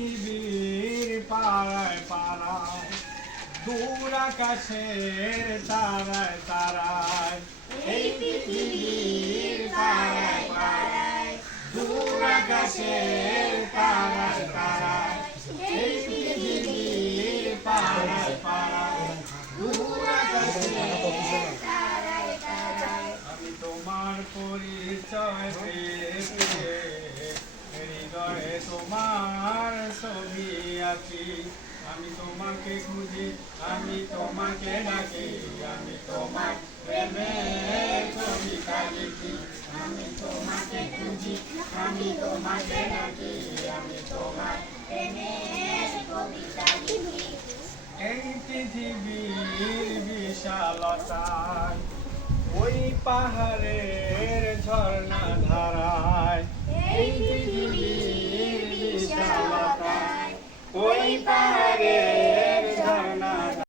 পৃথিবীর পাড়ায় পাড়ায় দূর আকাশের তারায় তারায় এই পৃথিবীর পাড়ায় পাড়ায় দূর আকাশের তারায় তারায় এই পৃথিবীর পাড়ায় পাড়ায় দূর আকাশের তারায় তারায় আমি তোমার পরিচয় পেতে হৃদয়ে তোমার ছবি আছি আমি তোমাকে খুঁজি আমি তোমাকে ডাকি আমি তোমার প্রেমে কবিতা লিখি আমি তোমাকে খুঁজি আমি তোমাকে ডাকি আমি তোমার প্রেমে কবিতা লিখি এই পৃথিবীর বিশালতায় ওই পাহাড়ের ঝর্ণা ধারায় এই পৃথিবীর বিশালতায় ওই পাহাড়ের